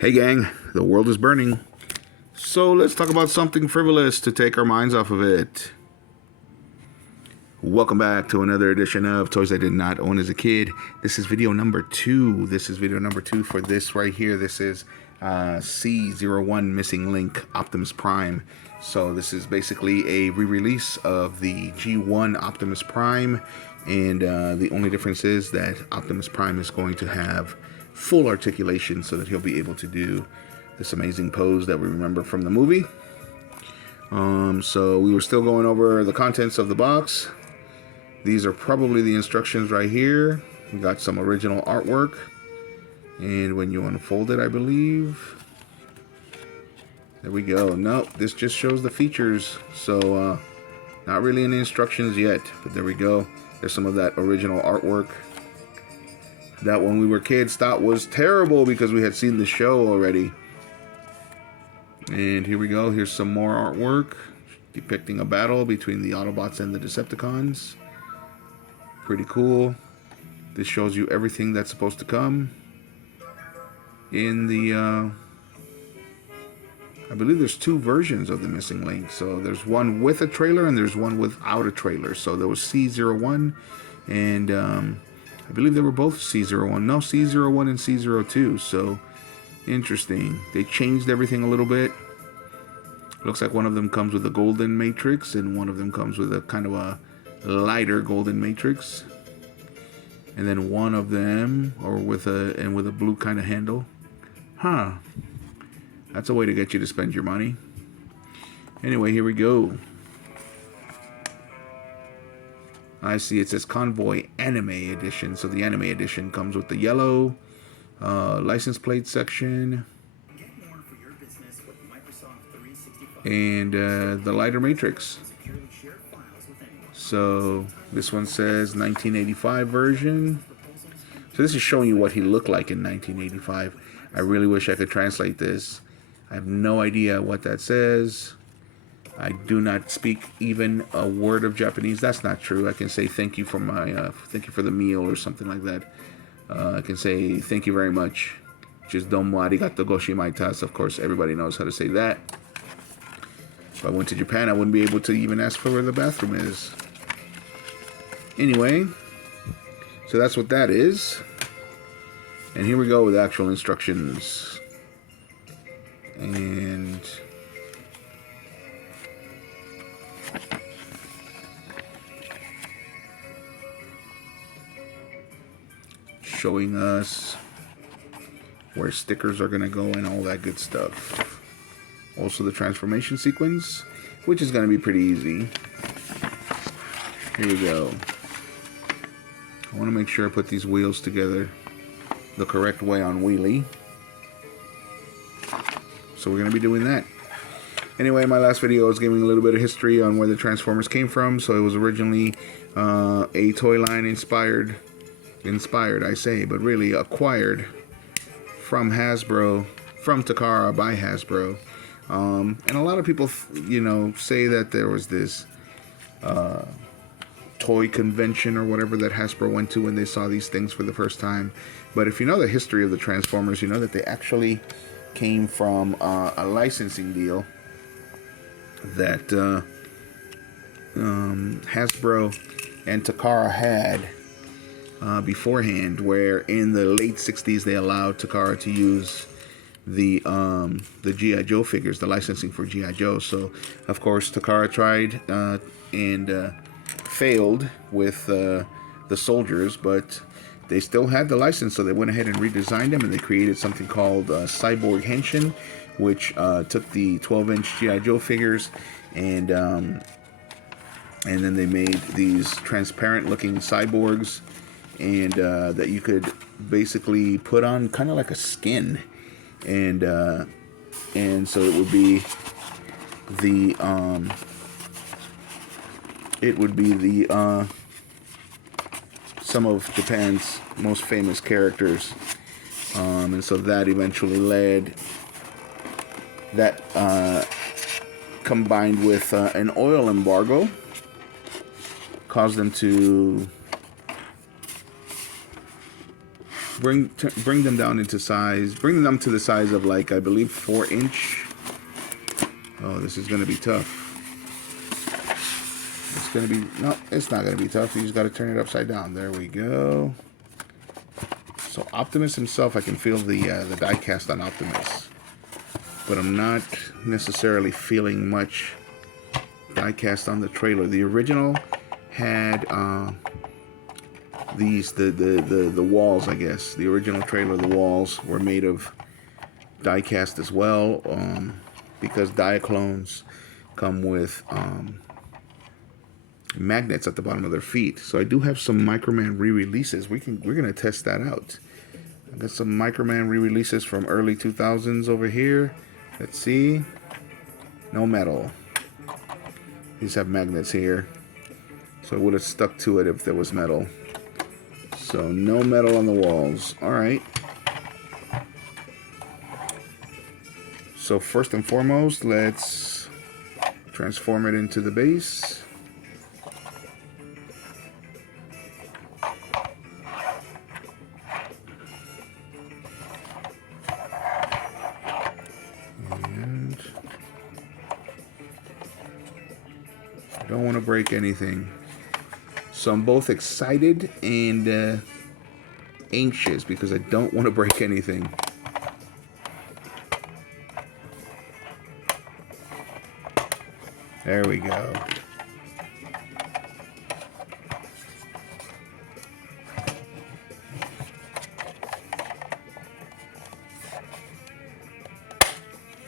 Hey gang, the world is burning. So let's talk about something frivolous to take our minds off of it. Welcome back to another edition of Toys I Did Not Own as a Kid. This is video number 2. This is video number 2 for this right here. This is C-01 Missing Link Optimus Prime. So this is basically a re-release of the G1 Optimus Prime. And the only difference is that Optimus Prime is going to have full articulation so that he'll be able to do this amazing pose that we remember from the movie. So we were still going over the contents of the box. These are probably the instructions right here. We got some original artwork, and when you unfold it, I believe, there we go. Nope, this just shows the features, so not really any instructions yet, but there we go. There's some of that original artwork that when we were kids thought was terrible because we had seen the show already. And here we go. Here's some more artwork depicting a battle between the Autobots and the Decepticons. Pretty cool. This shows you everything that's supposed to come in the I believe there's 2 versions of the Missing Link. So there's one with a trailer and there's one without a trailer. So there was C-01 and I believe they were both C-01. No, C-01 and C-02. So, interesting. They changed everything a little bit. Looks like one of them comes with a golden matrix, and one of them comes with a kind of a lighter golden matrix. And then one of them, or with a blue kind of handle. Huh. That's a way to get you to spend your money. Anyway, here we go. I see it says Convoy Anime Edition. So the Anime Edition comes with the yellow license plate section and the lighter matrix. So this one says 1985 version. So this is showing you what he looked like in 1985. I really wish I could translate this. I have no idea what that says. I do not speak even a word of Japanese. That's not true. I can say thank you for my thank you for the meal or something like that. I can say thank you very much. Just domo arigato goshimaitas. Of course, everybody knows how to say that. If I went to Japan, I wouldn't be able to even ask for where the bathroom is. Anyway, so that's what that is. And here we go with actual instructions. And showing us where stickers are going to go and all that good stuff. Also the transformation sequence, which is going to be pretty easy. Here we go. I want to make sure I put these wheels together the correct way on wheelie. So we're going to be doing that. Anyway, my last video was giving a little bit of history on where the Transformers came from. So it was originally a toy line inspired, I say, but really acquired from Hasbro, from Takara by Hasbro. And a lot of people, you know, say that there was this toy convention or whatever that Hasbro went to when they saw these things for the first time. But if you know the history of the Transformers, you know that they actually came from a licensing deal that Hasbro and Takara had beforehand, where in the late 60s they allowed Takara to use the G.I. Joe figures, the licensing for G.I. Joe. So of course Takara tried and failed with the soldiers, but they still had the license, so they went ahead and redesigned them, and they created something called Cyborg Henshin, which took the 12-inch G.I. Joe figures and then they made these transparent-looking cyborgs, and that you could basically put on kind of like a skin, and so it would be the some of Japan's most famous characters, and so that eventually led, that combined with an oil embargo, caused them to bring them down into size. Bring them to the size of, like, I believe 4-inch. Oh, this is gonna be tough. It's gonna be, no, it's not gonna be tough. You just gotta turn it upside down. There we go. So Optimus himself, I can feel the die cast on Optimus, but I'm not necessarily feeling much die cast on the trailer. The original had the walls, I guess. The original trailer, the walls were made of die cast as well, because Diaclones come with magnets at the bottom of their feet. So I do have some Microman re-releases. We're gonna test that out. I got some Microman re-releases from early 2000s over here. Let's see. No metal. These have magnets here, so I would have stuck to it if there was metal. So no metal on the walls. All right. So first and foremost, let's transform it into the base. And I don't want to break anything. So I'm both excited and anxious because I don't want to break anything. There we go.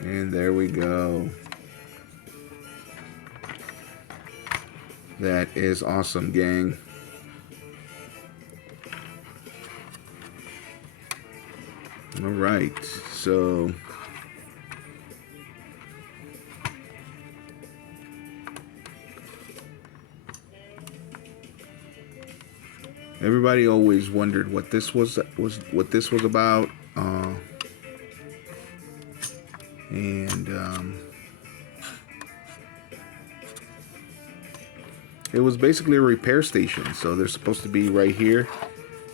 And there we go. That is awesome, gang. All right, so everybody always wondered what this was about, and it was basically a repair station. So they're supposed to be right here.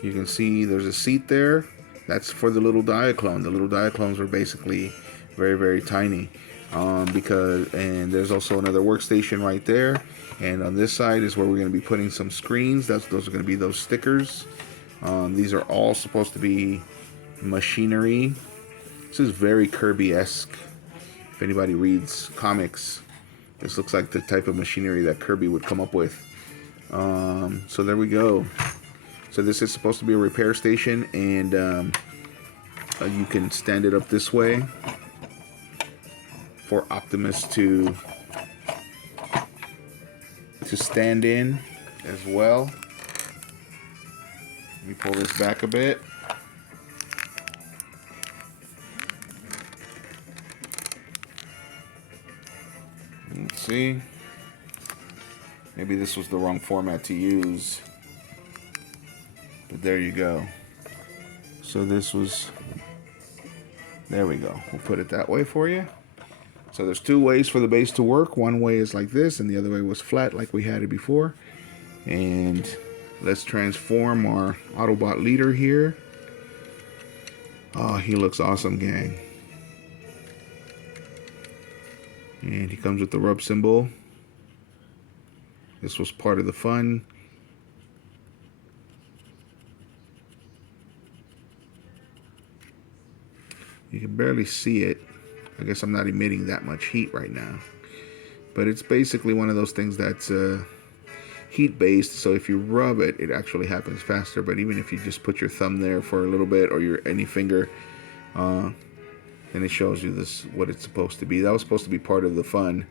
You can see there's a seat there. That's for the little Diaclone. The little Diaclones were basically very, very tiny. And there's also another workstation right there. And on this side is where we're going to be putting some screens. Those are going to be those stickers. These are all supposed to be machinery. This is very Kirby-esque. If anybody reads comics, this looks like the type of machinery that Kirby would come up with. So there we go. So this is supposed to be a repair station, and you can stand it up this way for Optimus to stand in as well. Let me pull this back a bit. Let's see. Maybe this was the wrong format to use. But there you go. So this was... There we go. We'll put it that way for you. So there's two ways for the base to work. One way is like this, and the other way was flat like we had it before. And let's transform our Autobot leader here. Oh, he looks awesome, gang. And he comes with the rub symbol. This was part of the fun. You can barely see it. I guess I'm not emitting that much heat right now. But it's basically one of those things that's heat-based, so if you rub it, it actually happens faster. But even if you just put your thumb there for a little bit, or any finger, then it shows you what it's supposed to be. That was supposed to be part of the fun,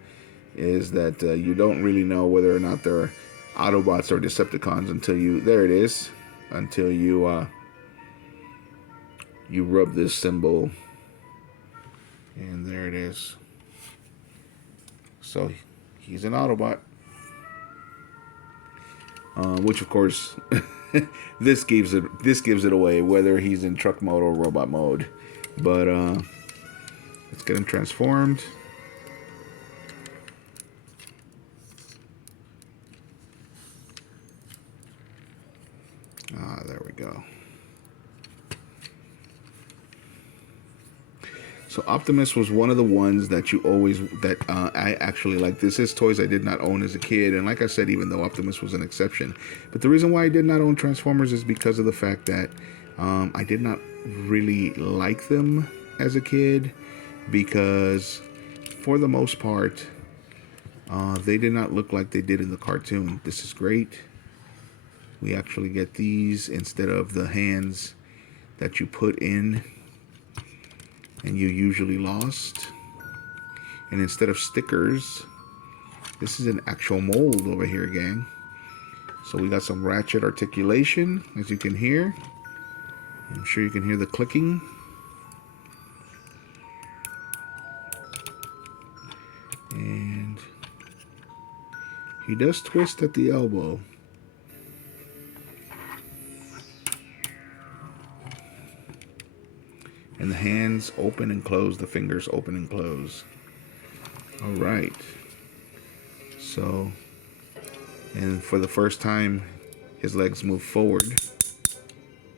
is that you don't really know whether or not they're Autobots or Decepticons until you... There it is. Until you you rub this symbol. And there it is. So he's an Autobot. Which of course this gives it away whether he's in truck mode or robot mode. But let's get him transformed. There we go. So Optimus was one of the ones that you always, that I actually like. This is toys I did not own as a kid. And like I said, even though Optimus was an exception. But the reason why I did not own Transformers is because of the fact that I did not really like them as a kid. Because for the most part, they did not look like they did in the cartoon. This is great. We actually get these instead of the hands that you put in and you usually lost. And instead of stickers, this is an actual mold over here, gang. So we got some ratchet articulation, as you can hear. I'm sure you can hear the clicking. And he does twist at the elbow. And the hands open and close, the fingers open and close. All right. So, and for the first time, his legs move forward.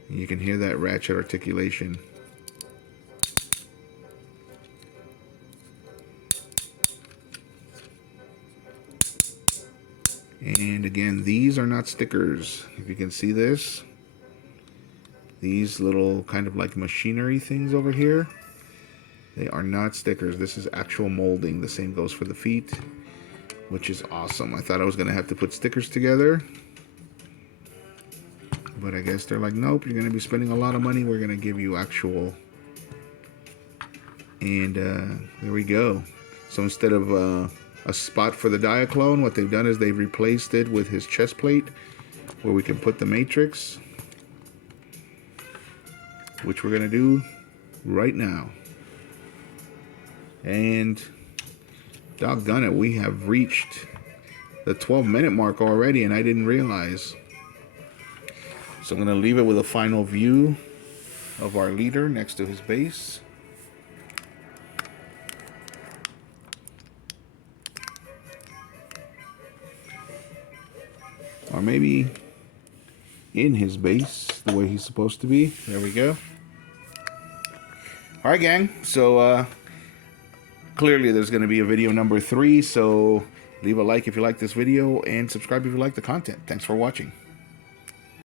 And you can hear that ratchet articulation. And again, these are not stickers. If you can see this. These little kind of like machinery things over here, they are not stickers. This is actual molding. The same goes for the feet, which is awesome. I thought I was going to have to put stickers together, but I guess they're like, nope, you're going to be spending a lot of money. We're going to give you actual. And there we go. So instead of a spot for the Diaclone, what they've done is they've replaced it with his chest plate where we can put the Matrix, which we're gonna do right now. And doggone it, we have reached the 12-minute mark already, and I didn't realize. So I'm gonna leave it with a final view of our leader next to his base. Or maybe in his base, the way he's supposed to be. There we go. Alright, gang, so clearly there's going to be a video number 3, so leave a like if you like this video and subscribe if you like the content. Thanks for watching.